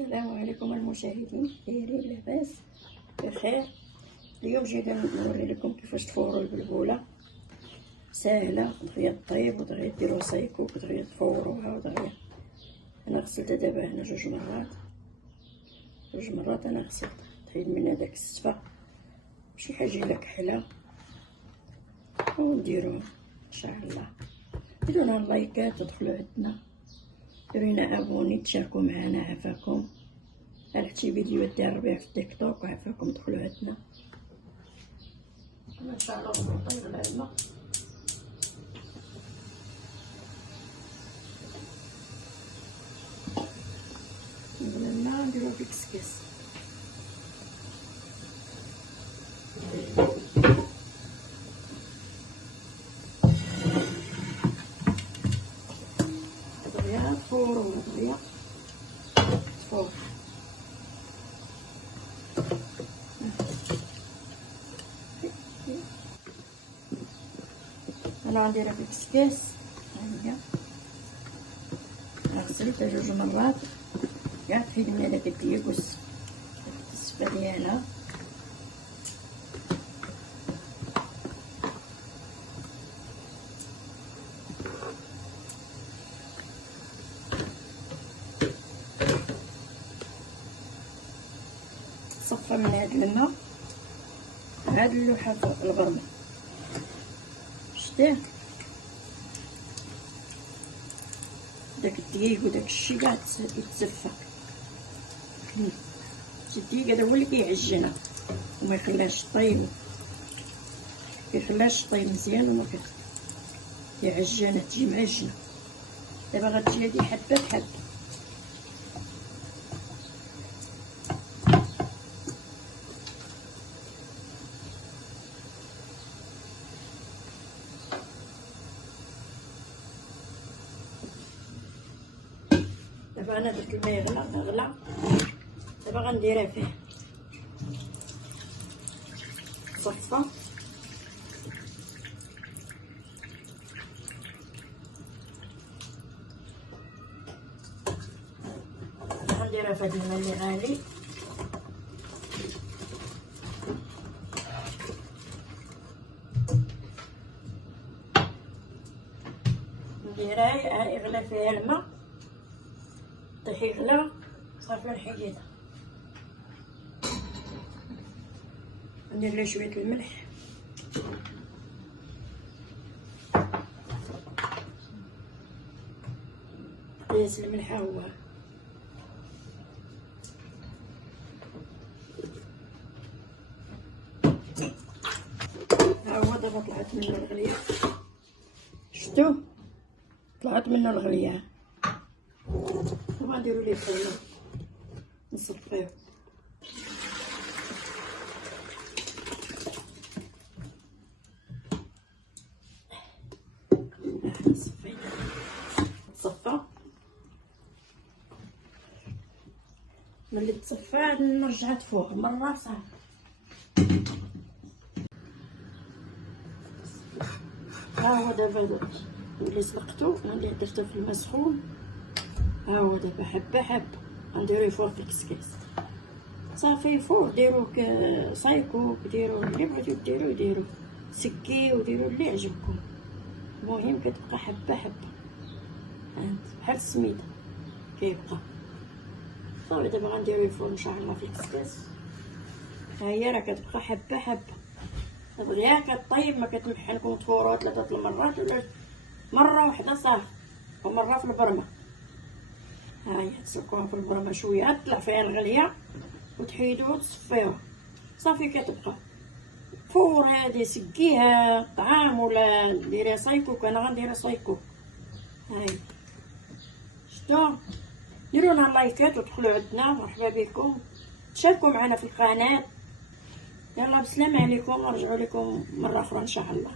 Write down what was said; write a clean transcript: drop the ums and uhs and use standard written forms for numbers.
السلام عليكم المشاهدين، دايرين لاباس بخير؟ اليوم جينا نوري لكم كيفاش تفوروا البلبوله. ساهله، دغيا طيب ودغيا ديروا سايكو ودغيا تفوروها ودغيا. انا غسلتها دابا هنا جوج مرات انا غسلت، تحيد منها داك السفه شي حاجه الا كحله ونديروها ان شاء الله. ديروا لنا لايكات تدخلوا عندنا، ديروا لنا ابوني تشاركوا معنا. عافاكم على حتى فيديوهات ديال الربيع في التيك توك، عافاكم دخلوا عندنا ان شاء الله. نطيب الماء نغلينا نديرو في كسكس. دغيا تفورو دغيا تفور. انا غنديرها في كسكس. ها هي غسلتها جوج مرات كاع، تحيد منها داك الديكوس السفه ديالها. صفى من هاد الماء هاد اللوحه فوق البرمه، شتيه داك الدقيق وداك الشي كاع يتصفى. الدقيق هذا هو اللي كيعجنها وما يخليهاش طيب، كيخليهاش طيب مزيان وما كيعجنها تجي معجنه. دابا غتجي هادي حبه بحبه. دابا انا درت الماء غلا، دابا غنديرها فيه صفه. غنديرها في هاد الماء اللي غالي. نديرها يغلى فيها الماء، طيحي غلا صافي نحيدها. ندير لها شويه الملح، قياس الملح هو ها هو. دابا طلعت منه الغليه، شفتو طلعت منه الغليه. وغنديرو ليه الثومه نصفيو. صفينا تصفى. ملي تصفى نرجعها تفوق مره صافي. ها هو دابا ملي سلقتو ملي درتو في الماء سخون، ها هو دابا حبه حبه غنديرو يفور في الكسكاس صافي. يفور ديروه سايكو، ديروا اللي بغيتو ديروا سكي وديروا اللي عجبكم. المهم كتبقى حبه حبه بحال السميده كيبقى صافي. دابا غنديرو يفور ان شاء الله في الكسكاس. ها هي راه كتبقى حبه حبه. دغيا كطيب، ما كتمحن لكم تفوروها 3 المرات ولا مره واحده صافي، ومره في البرمه. ها هي تسلقوها في البرمه شويه تطلع فيها الغليه وتحيدوها وتصفيوها صافي. كتبقى فور هادي سقيها طعام ولا ديريها سايكوك. انا غنديرها سايكوك. هاي شتو، ديروا لنا لايكات وتدخلوا عندنا. مرحبا بكم، تشاركوا معنا في القناه. يلا بسلام عليكم، ونرجعوا لكم مره اخرى ان شاء الله.